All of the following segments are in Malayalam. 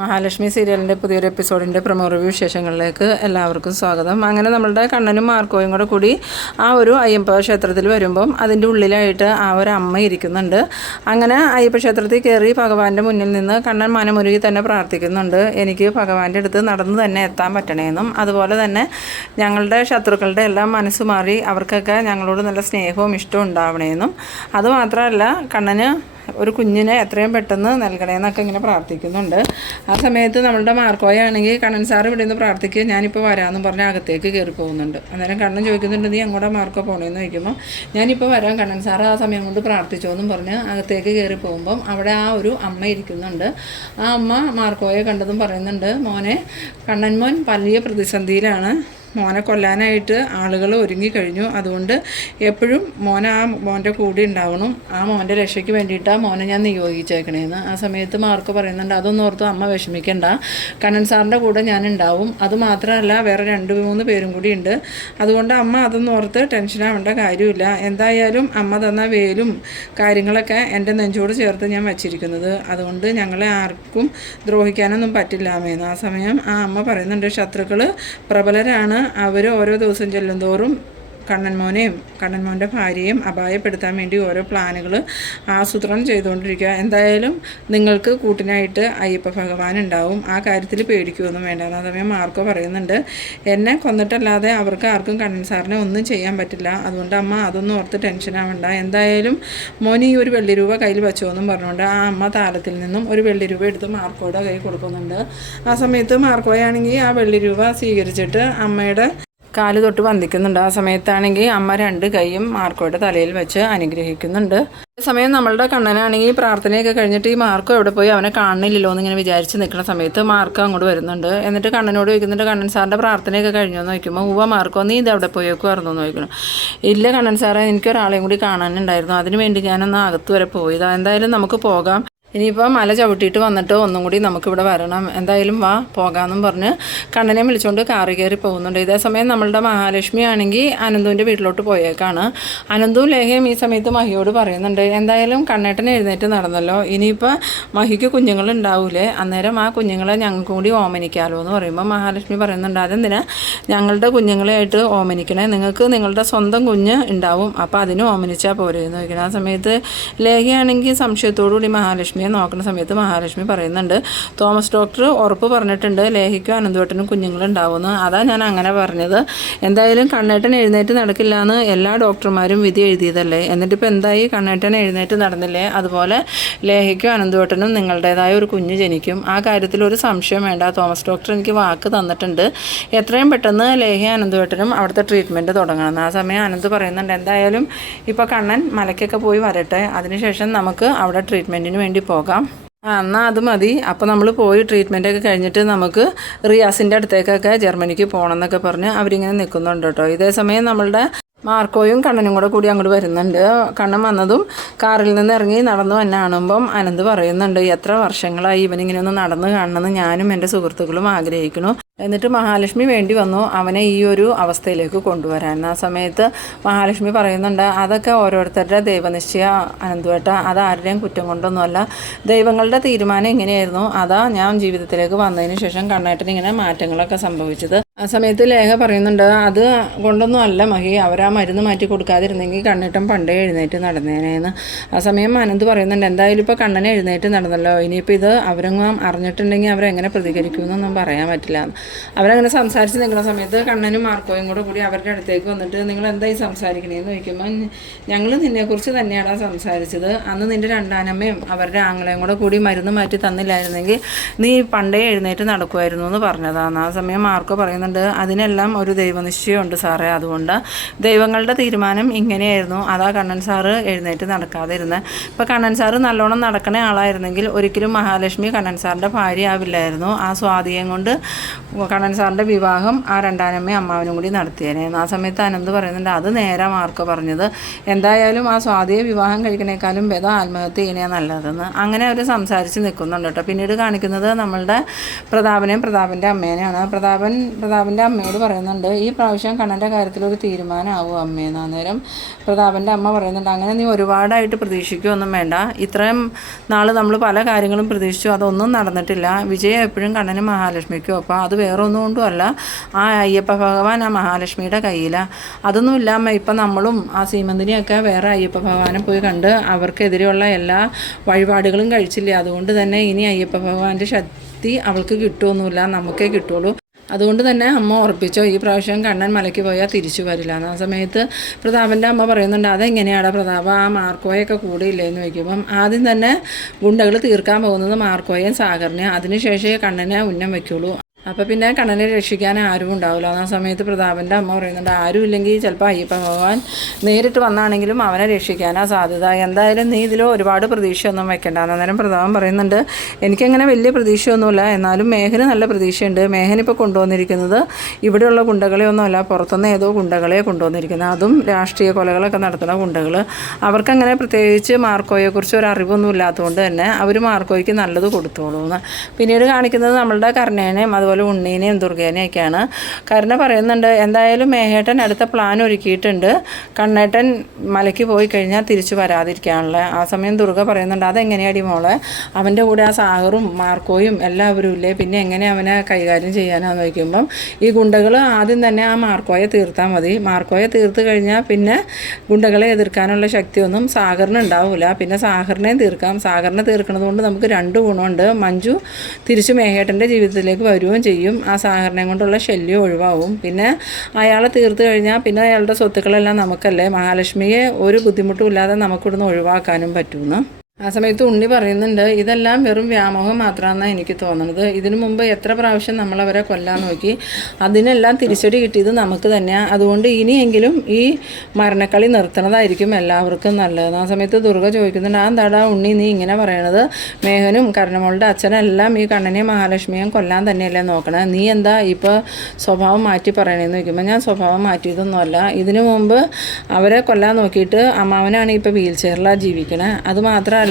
മഹാലക്ഷ്മി സീരിയലിൻ്റെ പുതിയൊരു എപ്പിസോഡിൻ്റെ പ്രമോ റിവ്യൂ വിശേഷങ്ങളിലേക്ക് എല്ലാവർക്കും സ്വാഗതം. അങ്ങനെ നമ്മളുടെ കണ്ണനും മാർക്കോയും കൂടെ കൂടി ആ ഒരു അയ്യപ്പ ക്ഷേത്രത്തിൽ വരുമ്പം അതിൻ്റെ ഉള്ളിലായിട്ട് ആ ഒരു അമ്മ ഇരിക്കുന്നുണ്ട്. അങ്ങനെ അയ്യപ്പ ക്ഷേത്രത്തിൽ കയറി ഭഗവാന്റെ മുന്നിൽ നിന്ന് കണ്ണൻ മനമുരുകി തന്നെ പ്രാർത്ഥിക്കുന്നുണ്ട്. എനിക്ക് ഭഗവാന്റെ അടുത്ത് നടന്ന് തന്നെ എത്താൻ പറ്റണേന്നും അതുപോലെ തന്നെ ഞങ്ങളുടെ ശത്രുക്കളുടെ എല്ലാം മനസ്സ് മാറി അവർക്കൊക്കെ ഞങ്ങളോട് നല്ല സ്നേഹവും ഇഷ്ടവും ഉണ്ടാവണേന്നും അതുമാത്രമല്ല കണ്ണന് ഒരു കുഞ്ഞിനെ എത്രയും പെട്ടെന്ന് നൽകണേന്നൊക്കെ ഇങ്ങനെ പ്രാർത്ഥിക്കുന്നുണ്ട്. ആ സമയത്ത് നമ്മളുടെ മാർക്കോയാണെങ്കിൽ കണ്ണൻ സാറ് ഇവിടെ നിന്ന് പ്രാർത്ഥിക്കുക, ഞാനിപ്പോൾ വരാമെന്ന് പറഞ്ഞ് അകത്തേക്ക് കയറി പോകുന്നുണ്ട്. അന്നേരം കണ്ണൻ ചോദിക്കുന്നുണ്ട്, നീ അങ്ങോട്ടാ മാർക്കോ പോകണമെന്ന് ചോദിക്കുമ്പോൾ ഞാനിപ്പോൾ വരാം കണ്ണൻ സാറ് ആ സമയം കൊണ്ട് പ്രാർത്ഥിച്ചോ എന്നും പറഞ്ഞ് അകത്തേക്ക് കയറി പോകുമ്പം അവിടെ ആ ഒരു അമ്മ ഇരിക്കുന്നുണ്ട്. ആ അമ്മ മാർക്കോയെ കണ്ടതും പറയുന്നുണ്ട്, മോനെ കണ്ണൻ മോൻ വലിയ പ്രതിസന്ധിയിലാണ്, മോനെ കൊല്ലാനായിട്ട് ആളുകൾ ഒരുങ്ങിക്കഴിഞ്ഞു, അതുകൊണ്ട് എപ്പോഴും മോൻ്റെ കൂടെ ഉണ്ടാവണം, ആ മോൻ്റെ രക്ഷയ്ക്ക് വേണ്ടിയിട്ടാണ് മോനെ ഞാൻ നിയോഗിച്ചേക്കണേന്ന്. ആ സമയത്ത് മാർക്ക് പറയുന്നുണ്ട്, അതൊന്നും ഓർത്ത് അമ്മ വിഷമിക്കണ്ട, കണ്ണൻ സാറിൻ്റെ കൂടെ ഞാൻ ഉണ്ടാവും, അതുമാത്രമല്ല വേറെ 2-3 പേരും കൂടി ഉണ്ട്, അതുകൊണ്ട് അമ്മ അതൊന്നും ഓർത്ത് ടെൻഷനാവേണ്ട കാര്യമില്ല. എന്തായാലും അമ്മ തന്ന വേലും കാര്യങ്ങളൊക്കെ എൻ്റെ നെഞ്ചോട് ചേർത്ത് ഞാൻ വച്ചിരിക്കുന്നത്, അതുകൊണ്ട് ഞങ്ങളെ ആർക്കും ദ്രോഹിക്കാനൊന്നും പറ്റില്ല അമ്മയെന്ന്. ആ സമയം ആ അമ്മ പറയുന്നുണ്ട്, ശത്രുക്കൾ പ്രബലരാണ്, അവർ ഓരോ ദിവസം ചെല്ലുന്തോറും കണ്ണൻ മോൻ്റെ ഭാര്യയും അപായപ്പെടുത്താൻ വേണ്ടി ഓരോ പ്ലാനുകൾ ആസൂത്രണം ചെയ്തുകൊണ്ടിരിക്കുക. എന്തായാലും നിങ്ങൾക്ക് കൂട്ടിനായിട്ട് അയ്യപ്പ ഭഗവാൻ ഉണ്ടാവും, ആ കാര്യത്തിൽ പേടിക്കുമൊന്നും വേണ്ട. ആ സമയം മാർക്കോ പറയുന്നുണ്ട്, എന്നെ കൊന്നിട്ടല്ലാതെ അവർക്ക് ആർക്കും കണ്ണൻ സാറിനെ ഒന്നും ചെയ്യാൻ പറ്റില്ല, അതുകൊണ്ട് അമ്മ അതൊന്നും ഓർത്ത് ടെൻഷനാവണ്ട, എന്തായാലും മോന് ഈ ഒരു വെള്ളി രൂപ കയ്യിൽ വെച്ചോ എന്നും പറഞ്ഞുകൊണ്ട് ആ അമ്മ താലത്തിൽ നിന്നും ഒരു വെള്ളി രൂപ എടുത്ത് മാർക്കോയുടെ കൈ കൊടുക്കുന്നുണ്ട്. ആ സമയത്ത് മാർക്കോയാണെങ്കിൽ ആ വെള്ളി രൂപ സ്വീകരിച്ചിട്ട് അമ്മയുടെ കാല് തൊട്ട് വന്ദിക്കുന്നുണ്ട്. ആ സമയത്താണെങ്കിൽ അമ്മ 2 കൈയും മാർക്കോയുടെ തലയിൽ വെച്ച് അനുഗ്രഹിക്കുന്നുണ്ട്. സമയം നമ്മളുടെ കണ്ണനാണെങ്കിൽ പ്രാർത്ഥനയൊക്കെ കഴിഞ്ഞിട്ട് ഈ മാർക്കോ എവിടെ പോയി അവനെ കാണുന്നില്ലല്ലോ എന്നിങ്ങനെ വിചാരിച്ച് നിൽക്കുന്ന സമയത്ത് മാർക്കോ അങ്ങോട്ട് വരുന്നുണ്ട്. എന്നിട്ട് കണ്ണനോട് ചോദിക്കുന്നുണ്ട്, കണ്ണൻ സാറിൻ്റെ പ്രാർത്ഥനയൊക്കെ കഴിഞ്ഞോ എന്ന് ചോദിക്കുമ്പോൾ, ഉവ്വ മാർക്കോ, നീ ഇത് എവിടെ പോയേക്കുമായിരുന്നു എന്ന് ചോദിക്കണം. ഇല്ല കണ്ണൻ സാറേ, എനിക്കൊരാളെയും കൂടി കാണാനുണ്ടായിരുന്നു, അതിന് വേണ്ടി ഞാനൊന്ന് അകത്ത് വരെ പോയതാ, എന്തായാലും നമുക്ക് പോകാം, ഇനിയിപ്പോൾ മല ചവിട്ടിയിട്ട് വന്നിട്ട് ഒന്നും കൂടി നമുക്കിവിടെ വരണം, എന്തായാലും വാ പോകാമെന്നും പറഞ്ഞ് കണ്ണനെ വിളിച്ചുകൊണ്ട് കാറി കയറി പോകുന്നുണ്ട്. ഇതേസമയം നമ്മളുടെ മഹാലക്ഷ്മി ആണെങ്കിൽ അനന്തുവിൻ്റെ വീട്ടിലോട്ട് പോയേക്കാണ്. അനന്തുവും ലേഹയും ഈ സമയത്ത് മഹിയോട് പറയുന്നുണ്ട്, എന്തായാലും കണ്ണേട്ടൻ എഴുന്നേറ്റ് നടന്നല്ലോ, ഇനിയിപ്പോൾ മഹിക്ക് കുഞ്ഞുങ്ങളുണ്ടാവൂലേ, അന്നേരം ആ കുഞ്ഞുങ്ങളെ ഞങ്ങൾക്ക് കൂടി ഓമനിക്കാമല്ലോ എന്ന് പറയുമ്പോൾ മഹാലക്ഷ്മി പറയുന്നുണ്ട്, അതെന്തിനാ ഞങ്ങളുടെ കുഞ്ഞുങ്ങളെയായിട്ട് ഓമനിക്കണേ, നിങ്ങൾക്ക് നിങ്ങളുടെ സ്വന്തം കുഞ്ഞ് ഉണ്ടാവും, അപ്പോൾ അതിന് ഓമനിച്ചാൽ പോരെ എന്ന് ചോദിക്കണം. ആ സമയത്ത് ലേഹയാണെങ്കിൽ സംശയത്തോടുകൂടി മഹാലക്ഷ്മി നോക്കുന്ന സമയത്ത് മഹാലക്ഷ്മി പറയുന്നുണ്ട്, തോമസ് ഡോക്ടർ ഉറപ്പ് പറഞ്ഞിട്ടുണ്ട് ലേഹിക്കും അനന്തവേട്ടനും കുഞ്ഞുങ്ങളുണ്ടാവുമെന്ന്, അതാ ഞാൻ അങ്ങനെ പറഞ്ഞത്, എന്തായാലും കണ്ണേട്ടൻ എഴുന്നേറ്റ് നടക്കില്ല എന്ന് എല്ലാ ഡോക്ടർമാരും വിധി എഴുതിയതല്ലേ, എന്നിട്ടിപ്പോൾ എന്തായി, കണ്ണേട്ടൻ എഴുന്നേറ്റ് നടന്നില്ലേ, അതുപോലെ ലേഹിക്കും അനന്തവേട്ടനും നിങ്ങളുടേതായ ഒരു കുഞ്ഞ് ജനിക്കും, ആ കാര്യത്തിൽ ഒരു സംശയം വേണ്ട, തോമസ് ഡോക്ടർ എനിക്ക് വാക്ക് തന്നിട്ടുണ്ട്, എത്രയും പെട്ടെന്ന് ലേഹി അനന്തവേട്ടനും അവിടുത്തെ ട്രീറ്റ്മെൻറ്റ് തുടങ്ങണം. ആ സമയം അനന്ത് പറയുന്നുണ്ട്, എന്തായാലും ഇപ്പോൾ കണ്ണൻ മലയ്ക്കൊക്കെ പോയി വരട്ടെ, അതിനുശേഷം നമുക്ക് അവിടെ ട്രീറ്റ്മെൻറ്റിന് വേണ്ടി പോകാം. എന്നാൽ അത് മതി, അപ്പോൾ നമ്മൾ പോയി ട്രീറ്റ്മെൻറ്റൊക്കെ കഴിഞ്ഞിട്ട് നമുക്ക് റിയാസിൻ്റെ അടുത്തേക്കൊക്കെ ജർമ്മനിക്ക് പോകണം എന്നൊക്കെ പറഞ്ഞ് അവരിങ്ങനെ നിൽക്കുന്നുണ്ട് കേട്ടോ. ഇതേസമയം നമ്മളുടെ മാർക്കോയും കണ്ണനും കൂടി അങ്ങോട്ട് വരുന്നുണ്ട്. കണ്ണൻ വന്നതും കാറിൽ നിന്ന് ഇറങ്ങി നടന്നു എന്നെ കാണുമ്പം അനന്ത് പറയുന്നുണ്ട്, എത്ര വർഷങ്ങളായി ഇവനിങ്ങനെ ഒന്ന് നടന്ന് കാണണമെന്ന് ഞാനും എൻ്റെ സുഹൃത്തുക്കളും ആഗ്രഹിക്കുന്നു, എന്നിട്ട് മഹാലക്ഷ്മി വേണ്ടി വന്നു അവനെ ഈ ഒരു അവസ്ഥയിലേക്ക് കൊണ്ടുവരാൻ. ആ സമയത്ത് മഹാലക്ഷ്മി പറയുന്നുണ്ട്, അതൊക്കെ ഓരോരുത്തരുടെ ദൈവനിശ്ചയ അനന്തുവേട്ട, അത് ആരുടെയും കുറ്റം കൊണ്ടൊന്നുമല്ല, ദൈവങ്ങളുടെ തീരുമാനം എങ്ങനെയായിരുന്നു, അതാ ഞാൻ ജീവിതത്തിലേക്ക് വന്നതിന് ശേഷം കണ്ണേട്ടന് ഇങ്ങനെ മാറ്റങ്ങളൊക്കെ സംഭവിച്ചത്. ആ സമയത്ത് ലേഖ പറയുന്നുണ്ട്, അത് കൊണ്ടൊന്നും അല്ല മഹി, അവരാ മരുന്ന് മാറ്റി കൊടുക്കാതിരുന്നെങ്കിൽ കണ്ണേട്ടൻ പണ്ടേ എഴുന്നേറ്റ് നടന്നേനേന്ന്. ആ സമയം അനന്ത് പറയുന്നുണ്ട്, എന്തായാലും ഇപ്പോൾ കണ്ണനെ എഴുന്നേറ്റ് നടന്നല്ലോ, ഇനിയിപ്പോൾ ഇത് അവരെങ്ങും അറിഞ്ഞിട്ടുണ്ടെങ്കിൽ അവരെങ്ങനെ പ്രതികരിക്കുമെന്നൊന്നും പറയാൻ പറ്റില്ല. അവരങ്ങനെ സംസാരിച്ച് നിൽക്കുന്ന സമയത്ത് കണ്ണനും മാർക്കോയും കൂടി അവരുടെ അടുത്തേക്ക് വന്നിട്ട്, നിങ്ങൾ എന്തായി സംസാരിക്കണേന്ന് ചോദിക്കുമ്പോൾ, ഞങ്ങൾ നിന്നെക്കുറിച്ച് തന്നെയാണ് സംസാരിച്ചത്, അന്ന് നിൻ്റെ രണ്ടാനമ്മയും അവരുടെ ആങ്ങളെയും കൂടി മരുന്ന് മാറ്റി തന്നില്ലായിരുന്നെങ്കിൽ നീ പണ്ടേ എഴുന്നേറ്റ് നടക്കുമായിരുന്നു എന്ന് പറഞ്ഞതാണ്. ആ സമയം മാർക്കോ പറയുന്നുണ്ട്, അതിനെല്ലാം ഒരു ദൈവനിശ്ചയമുണ്ട് സാറേ, അതുകൊണ്ട് ദൈവങ്ങളുടെ തീരുമാനം ഇങ്ങനെയായിരുന്നു, അതാ കണ്ണൻ സാറ് എഴുന്നേറ്റ് നടക്കാതിരുന്നത്. ഇപ്പോൾ കണ്ണൻ സാറ് നല്ലോണം നടക്കണ ആളായിരുന്നെങ്കിൽ ഒരിക്കലും മഹാലക്ഷ്മി കണ്ണൻ സാറിൻ്റെ ഭാര്യ ആവില്ലായിരുന്നു, ആ സ്വാധീനം കൊണ്ട് കണ്ണൻ സാറിൻ്റെ വിവാഹം ആ രണ്ടാനമ്മയും അമ്മാവനും കൂടി നടത്തിയേനെന്ന്. ആ സമയത്ത് അനന്ത് പറയുന്നുണ്ട്, അത് നേരെ മാർക്കോ പറഞ്ഞത്, എന്തായാലും ആ സ്വാതിയെ വിവാഹം കഴിക്കണേക്കാളും ഭേദം ആത്മഹത്യ ചെയ്യണേ നല്ലതെന്ന്. അങ്ങനെ അവർ സംസാരിച്ച് നിൽക്കുന്നുണ്ട് കേട്ടോ. പിന്നീട് കാണിക്കുന്നത് നമ്മളുടെ പ്രതാപനെയും പ്രതാപൻ്റെ അമ്മേനെയാണ്. പ്രതാപൻ പ്രതാപൻ്റെ അമ്മയോട് പറയുന്നുണ്ട്, ഈ പ്രാവശ്യം കണ്ണൻ്റെ കാര്യത്തിലൊരു തീരുമാനമാവും അമ്മയെന്ന്. അന്നേരം പ്രതാപൻ്റെ അമ്മ പറയുന്നുണ്ട്, അങ്ങനെ നീ ഒരുപാടായിട്ട് പ്രതീക്ഷിക്കുകയൊന്നും വേണ്ട. ഇത്രയും നാൾ നമ്മൾ പല കാര്യങ്ങളും പ്രതീക്ഷിച്ചു, അതൊന്നും നടന്നിട്ടില്ല. വിജയം എപ്പോഴും കണ്ണനും മഹാലക്ഷ്മിക്കും. അപ്പോൾ അത് വേറെ ഒന്നും കൊണ്ടുമല്ല, ആ അയ്യപ്പ ഭഗവാൻ ആ മഹാലക്ഷ്മിയുടെ കയ്യിലാണ്. അതൊന്നുമില്ല അമ്മ, ഇപ്പം നമ്മളും ആ സീമന്തിനെയൊക്കെ വേറെ അയ്യപ്പ ഭഗവാനെ പോയി കണ്ട് അവർക്കെതിരെയുള്ള എല്ലാ വഴിപാടുകളും കഴിച്ചില്ലേ. അതുകൊണ്ട് തന്നെ ഇനി അയ്യപ്പ ഭഗവാന്റെ ശക്തി അവൾക്ക് കിട്ടുമൊന്നുമില്ല, നമുക്കേ കിട്ടുള്ളൂ. അതുകൊണ്ട് തന്നെ അമ്മ ഉറപ്പിച്ചോ, ഈ പ്രാവശ്യം കണ്ണൻ മലയ്ക്ക് പോയാൽ തിരിച്ചു വരില്ല എന്ന്. ആ സമയത്ത് പ്രതാപൻ്റെ അമ്മ പറയുന്നുണ്ട്, അതെങ്ങനെയാണ് പ്രതാപ, ആ മാർക്കോയൊക്കെ കൂടെയില്ലേ എന്ന് വയ്ക്കുമ്പം ആദ്യം തന്നെ ഗുണ്ടകൾ തീർക്കാൻ പോകുന്നത് മാർക്കോയും സാഗറിനെ, അതിനുശേഷമേ കണ്ണനെ ഉന്നം വയ്ക്കുള്ളൂ. അപ്പോൾ പിന്നെ കണ്ണനെ രക്ഷിക്കാൻ ആരും ഉണ്ടാവില്ല. ആ സമയത്ത് പ്രതാപൻ്റെ അമ്മ പറയുന്നുണ്ട്, ആരും ഇല്ലെങ്കിൽ ചിലപ്പോൾ അയ്യപ്പ ഭഗവാൻ നേരിട്ട് വന്നാണെങ്കിലും അവനെ രക്ഷിക്കാനാണ് സാധ്യത. എന്തായാലും നീ ഇതിൽ ഒരുപാട് പ്രതീക്ഷയൊന്നും വെക്കണ്ട. അന്നേരം പ്രതാപൻ പറയുന്നുണ്ട്, എനിക്കങ്ങനെ വലിയ പ്രതീക്ഷയൊന്നുമില്ല, എന്നാലും മേഘന് നല്ല പ്രതീക്ഷയുണ്ട്. മേഘൻ ഇപ്പോൾ കൊണ്ടുവന്നിരിക്കുന്നത് ഇവിടെയുള്ള ഗുണ്ടകളെ ഒന്നുമല്ല, പുറത്തുനിന്ന് ഏതോ ഗുണ്ടകളെ കൊണ്ടുവന്നിരിക്കുന്നത്, അതും രാഷ്ട്രീയ കൊലകളൊക്കെ നടത്തുന്ന ഗുണ്ടകൾ. അവർക്കങ്ങനെ പ്രത്യേകിച്ച് മാർക്കോയെക്കുറിച്ച് ഒരു അറിവൊന്നും ഇല്ലാത്തതുകൊണ്ട് തന്നെ അവർ മാർക്കോയ്ക്ക് നല്ലത് കൊടുത്തോളൂ എന്ന്. പിന്നീട് കാണിക്കുന്നത് നമ്മളുടെ കർണേനെയും അതുപോലെ ഉണ്ണീനെയും ദുർഗേനെയൊക്കെയാണ്. കരുണ പറയുന്നുണ്ട്, എന്തായാലും മേഘേട്ടൻ അടുത്ത പ്ലാൻ ഒരുക്കിയിട്ടുണ്ട്, കണ്ണേട്ടൻ മലയ്ക്ക് പോയി കഴിഞ്ഞാൽ തിരിച്ചു വരാതിരിക്കാനുള്ള. ആ സമയം ദുർഗ പറയുന്നുണ്ട്, അതെങ്ങനെയാടി മോളെ, അവൻ്റെ കൂടെ ആ സാഗറും മാർക്കോയും എല്ലാവരും ഇല്ലേ, പിന്നെ എങ്ങനെ അവനെ കൈകാര്യം ചെയ്യാനാന്ന് വയ്ക്കുമ്പം ഈ ഗുണ്ടകൾ ആദ്യം തന്നെ ആ മാർക്കോയെ തീർത്താൽ മതി. മാർക്കോയെ തീർത്ത് കഴിഞ്ഞാൽ പിന്നെ ഗുണ്ടകളെ എതിർക്കാനുള്ള ശക്തിയൊന്നും സാഗറിന് ഉണ്ടാവില്ല. പിന്നെ സാഗറിനെയും തീർക്കാം. സാഗറിനെ തീർക്കുന്നത് കൊണ്ട് നമുക്ക് രണ്ട് ഗുണമുണ്ട്. മഞ്ജു തിരിച്ചു മേഘേട്ടൻ്റെ ജീവിതത്തിലേക്ക് വരുകയും ചെയ്യും, ആ സാഗറിനെ കൊണ്ടുള്ള ശല്യം ഒഴിവാകും. പിന്നെ അയാളെ തീർത്ത് കഴിഞ്ഞാൽ പിന്നെ അയാളുടെ സ്വത്തുക്കളെല്ലാം നമുക്കല്ലേ, മഹാലക്ഷ്മിയെ ഒരു ബുദ്ധിമുട്ടും ഇല്ലാതെ നമുക്കിവിടുന്ന് ഒഴിവാക്കാനും പറ്റുമെന്ന്. ആ സമയത്ത് ഉണ്ണി പറയുന്നുണ്ട്, ഇതെല്ലാം വെറും വ്യാമോഹം മാത്രമാണെന്നാണ് എനിക്ക് തോന്നുന്നത്. ഇതിനു മുമ്പ് എത്ര പ്രാവശ്യം നമ്മളവരെ കൊല്ലാൻ നോക്കി, അതിനെല്ലാം തിരിച്ചടി കിട്ടിയത് നമുക്ക് തന്നെയാണ്. അതുകൊണ്ട് ഇനിയെങ്കിലും ഈ മരണക്കളി നിർത്തണതായിരിക്കും എല്ലാവർക്കും നല്ലത്. ആ സമയത്ത് ദുർഗ ചോദിക്കുന്നുണ്ട്, ആ എന്താടാ ഉണ്ണി നീ ഇങ്ങനെ പറയണത്, മേഘനും കർണമോളുടെ അച്ഛനെല്ലാം ഈ കണ്ണനെയും മഹാലക്ഷ്മിയെയും കൊല്ലാൻ തന്നെയല്ലേ നോക്കണേ, നീ എന്താ ഇപ്പോൾ സ്വഭാവം മാറ്റി പറയണേന്ന് ചോദിക്കുമ്പോൾ ഞാൻ സ്വഭാവം മാറ്റിയതൊന്നുമല്ല. ഇതിനു മുമ്പ് അവരെ കൊല്ലാൻ നോക്കിയിട്ട് അമ്മാവനാണ് ഇപ്പോൾ വീൽ ചെയറിലാണ് ജീവിക്കണേ. അതുമാത്രമല്ല,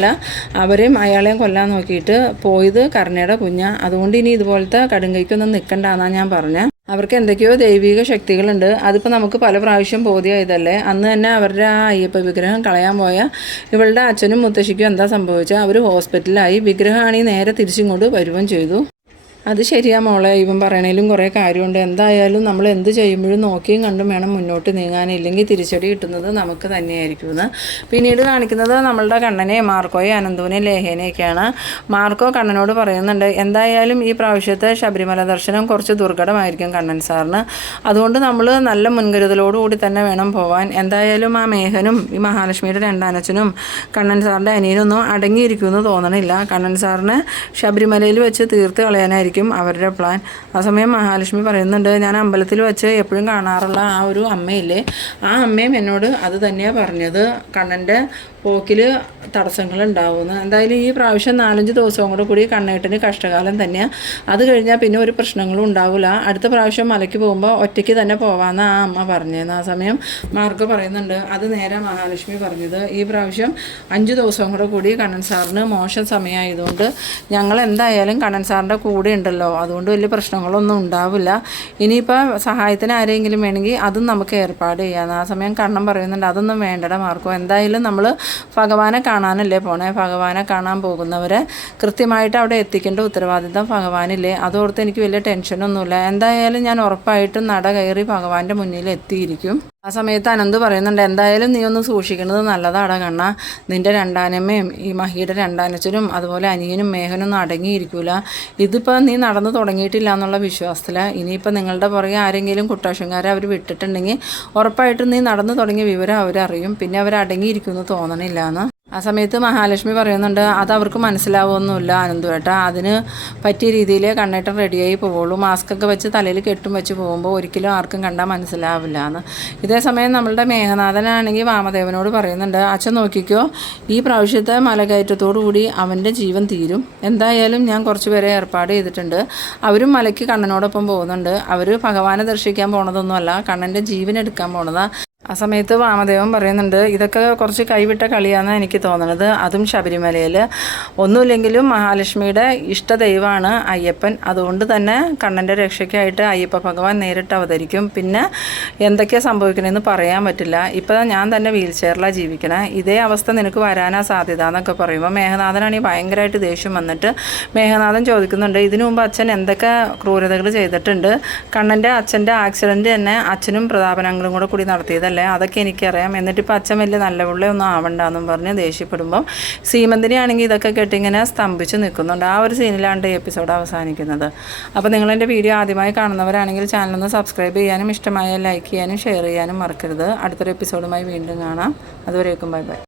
അവരെയും അയാളെയും കൊല്ലാൻ നോക്കിയിട്ട് പോയത് കർണയുടെ കുഞ്ഞാ. അതുകൊണ്ട് ഇനി ഇതുപോലത്തെ കടുങ്കൈക്കൊന്നും നിൽക്കണ്ടെന്നാണ് ഞാൻ പറഞ്ഞത്. അവർക്ക് എന്തൊക്കെയോ ദൈവിക ശക്തികളുണ്ട്. അതിപ്പോൾ നമുക്ക് പല പ്രാവശ്യം ബോധ്യമായതല്ലേ. അന്ന് തന്നെ അവരുടെ ആ അയ്യപ്പ വിഗ്രഹം കളയാൻ പോയ ഇവളുടെ അച്ഛനും മുത്തശ്ശിക്കും എന്താ സംഭവിച്ചാൽ അവർ ഹോസ്പിറ്റലിലായി. വിഗ്രഹമാണെങ്കിൽ നേരെ തിരിച്ചിങ്ങോട്ട് വരുകയും ചെയ്തു. അത് ശരിയാ മോളെ, ഇവൻ പറയണേലും കുറേ കാര്യമുണ്ട്. എന്തായാലും നമ്മൾ എന്ത് ചെയ്യുമ്പോഴും നോക്കിയും കണ്ടും വേണം മുന്നോട്ട് നീങ്ങാൻ, ഇല്ലെങ്കിൽ തിരിച്ചടി കിട്ടുന്നത് നമുക്ക് തന്നെയായിരിക്കുമെന്ന്. പിന്നീട് കാണിക്കുന്നത് നമ്മളുടെ കണ്ണനെ, മാർക്കോയെ, അനന്തുവിനെ, ലേഖനെയൊക്കെയാണ്. മാർക്കോ കണ്ണനോട് പറയുന്നുണ്ട്, എന്തായാലും ഈ പ്രാവശ്യത്തെ ശബരിമല ദർശനം കുറച്ച് ദുർഘടമായിരിക്കും കണ്ണൻ സാറിന്, അതുകൊണ്ട് നമ്മൾ നല്ല മുൻകരുതലോടുകൂടി തന്നെ വേണം പോവാൻ. എന്തായാലും ആ മേഘനും ഈ മഹാലക്ഷ്മിയുടെ രണ്ടാനച്ഛനും കണ്ണൻ സാറിൻ്റെ അനിയനൊന്നും അടങ്ങിയിരിക്കുമെന്ന് തോന്നണില്ല. കണ്ണൻ സാറിനെ ശബരിമലയിൽ വെച്ച് തീർത്ത് കളയാനായിരിക്കും അവരുടെ പ്ലാൻ. ആ സമയം മഹാലക്ഷ്മി പറയുന്നുണ്ട്, ഞാൻ അമ്പലത്തിൽ വെച്ച് എപ്പോഴും കാണാറുള്ള ആ ഒരു അമ്മയില്ലേ, ആ അമ്മയും എന്നോട് അത് തന്നെയാണ് പറഞ്ഞത്, കണ്ണൻ്റെ പോക്കിൽ തടസ്സങ്ങൾ ഉണ്ടാവുമെന്ന്. എന്തായാലും ഈ പ്രാവശ്യം 4-5 ദിവസവും കൂടി കണ്ണേട്ടന് കഷ്ടകാലം തന്നെയാണ്. അത് കഴിഞ്ഞാൽ പിന്നെ ഒരു പ്രശ്നങ്ങളും ഉണ്ടാവില്ല. അടുത്ത പ്രാവശ്യം മലയ്ക്ക് പോകുമ്പോൾ ഒറ്റയ്ക്ക് തന്നെ പോകാമെന്ന് ആ അമ്മ പറഞ്ഞേന്ന്. ആ സമയം മാർക്ക് പറയുന്നുണ്ട്, അത് നേരെ മഹാലക്ഷ്മി പറഞ്ഞത്, ഈ പ്രാവശ്യം 5 ദിവസവും കൂടി കണ്ണൻ സാറിന് മോശം സമയമായതുകൊണ്ട് ഞങ്ങൾ എന്തായാലും കണ്ണൻ സാറിൻ്റെ കൂടെ ഉണ്ടല്ലോ, അതുകൊണ്ട് വലിയ പ്രശ്നങ്ങളൊന്നും ഉണ്ടാവില്ല. ഇനിയിപ്പോൾ സഹായത്തിന് ആരെങ്കിലും വേണമെങ്കിൽ അതും നമുക്ക് ഏർപ്പാട് ചെയ്യാമെന്ന്. ആ സമയം കണ്ണൻ പറയുന്നുണ്ട്, അതൊന്നും വേണ്ടടാ മാർക്കോ, എന്തായാലും നമ്മൾ ഭഗവാനെ കാണാനല്ലേ പോണേ, ഭഗവാനെ കാണാൻ പോകുന്നവരെ കൃത്യമായിട്ട് അവിടെ എത്തിക്കേണ്ട ഉത്തരവാദിത്തം ഭഗവാനില്ലേ, അതോർത്ത് എനിക്ക് വലിയ ടെൻഷനൊന്നുമില്ല. എന്തായാലും ഞാൻ ഉറപ്പായിട്ടും നട കയറി ഭഗവാന്റെ മുന്നിൽ എത്തിയിരിക്കും. ആ സമയത്ത് അനന്ത് പറയുന്നുണ്ട്, എന്തായാലും നീ ഒന്ന് സൂക്ഷിക്കുന്നത് നല്ലതാടാ കണ്ണ, നിൻ്റെ രണ്ടാനമ്മയും ഈ മഹിയുടെ രണ്ടാനച്ചനും അതുപോലെ അനിയനും മേഘനൊന്നും അടങ്ങിയിരിക്കൂല. ഇതിപ്പോൾ നീ നടന്നു തുടങ്ങിയിട്ടില്ല എന്നുള്ള വിശ്വാസത്തിലാണ്. ഇനിയിപ്പോൾ നിങ്ങളുടെ പുറകെ ആരെങ്കിലും കുട്ടാശങ്കാരെ അവർ വിട്ടിട്ടുണ്ടെങ്കിൽ ഉറപ്പായിട്ടും നീ നടന്നു തുടങ്ങിയ വിവരം അവരറിയും, പിന്നെ അവർ അടങ്ങിയിരിക്കുമെന്ന് തോന്നണില്ല എന്ന്. ആ സമയത്ത് മഹാലക്ഷ്മി പറയുന്നുണ്ട്, അത് അവർക്ക് മനസ്സിലാവുമൊന്നുമില്ല അനന്തുവേട്ടാ, അതിന് പറ്റിയ രീതിയിൽ കണ്ണേട്ടൻ റെഡിയായി പോവുള്ളൂ. മാസ്കൊക്കെ വെച്ച് തലയിൽ കെട്ടും വെച്ച് പോകുമ്പോൾ ഒരിക്കലും ആർക്കും കണ്ടാൽ മനസ്സിലാവില്ല എന്ന്. ഇതേസമയം നമ്മളുടെ മേഘനാഥനാണെങ്കിൽ വാമദേവനോട് പറയുന്നുണ്ട്, അച്ഛൻ നോക്കിക്കോ, ഈ പ്രാവശ്യത്തെ മലകയറ്റത്തോടു കൂടി അവൻ്റെ ജീവൻ തീരും. എന്തായാലും ഞാൻ കുറച്ച് പേരെ ഏർപ്പാട് ചെയ്തിട്ടുണ്ട്, അവരും മലയ്ക്ക് കണ്ണനോടൊപ്പം പോകുന്നുണ്ട്. അവർ ഭഗവാനെ ദർശിക്കാൻ പോണതൊന്നുമല്ല, കണ്ണൻ്റെ ജീവൻ എടുക്കാൻ പോണതാണ്. ആ സമയത്ത് വാമദേവൻ പറയുന്നുണ്ട്, ഇതൊക്കെ കുറച്ച് കൈവിട്ട കളിയാണെന്ന് എനിക്ക് തോന്നുന്നത്. അതും ശബരിമലയിൽ ഒന്നുമില്ലെങ്കിലും മഹാലക്ഷ്മിയുടെ ഇഷ്ടദൈവമാണ് അയ്യപ്പൻ. അതുകൊണ്ട് തന്നെ കണ്ണൻ്റെ രക്ഷയ്ക്കായിട്ട് അയ്യപ്പ ഭഗവാൻ നേരിട്ട് അവതരിക്കും. പിന്നെ എന്തൊക്കെയാണ് സംഭവിക്കണമെന്ന് പറയാൻ പറ്റില്ല. ഇപ്പോൾ ഞാൻ തന്നെ വീൽ ചെയറിലാണ് ജീവിക്കണേ, ഇതേ അവസ്ഥ നിനക്ക് വരാനാ സാധ്യത എന്നൊക്കെ പറയുമ്പോൾ മേഘനാഥനാണെങ്കിൽ ഭയങ്കരമായിട്ട് ദേഷ്യം വന്നിട്ട് മേഘനാഥൻ ചോദിക്കുന്നുണ്ട്, ഇതിനു മുമ്പ് അച്ഛൻ എന്തൊക്കെ ക്രൂരതകൾ ചെയ്തിട്ടുണ്ട്? കണ്ണൻ്റെ അച്ഛൻ്റെ ആക്സിഡൻറ്റ് തന്നെ അച്ഛനും പ്രതാപനങ്ങളും കൂടെ കൂടി നടത്തിയതല്ല, അതൊക്കെ എനിക്കറിയാം. എന്നിട്ടിപ്പോൾ അച്ഛൻ വലിയ നല്ല പിള്ളയൊന്നും ആവണ്ടെന്നും പറഞ്ഞ് ദേഷ്യപ്പെടുമ്പം സീമന്തിനെയാണെങ്കിൽ ഇതൊക്കെ കേട്ടിങ്ങനെ സ്തംഭിച്ച് നിൽക്കുന്നുണ്ട്. ആ ഒരു സീനിലാണ് ഈ എപ്പിസോഡ് അവസാനിക്കുന്നത്. അപ്പോൾ നിങ്ങളെൻ്റെ വീഡിയോ ആദ്യമായി കാണുന്നവരാണെങ്കിൽ ചാനലൊന്ന് സബ്സ്ക്രൈബ് ചെയ്യാനും ഇഷ്ടമായ ലൈക്ക് ചെയ്യാനും ഷെയർ ചെയ്യാനും മറക്കരുത്. അടുത്തൊരു എപ്പിസോഡുമായി വീണ്ടും കാണാം. അതുവരേക്കും ബൈ ബൈ.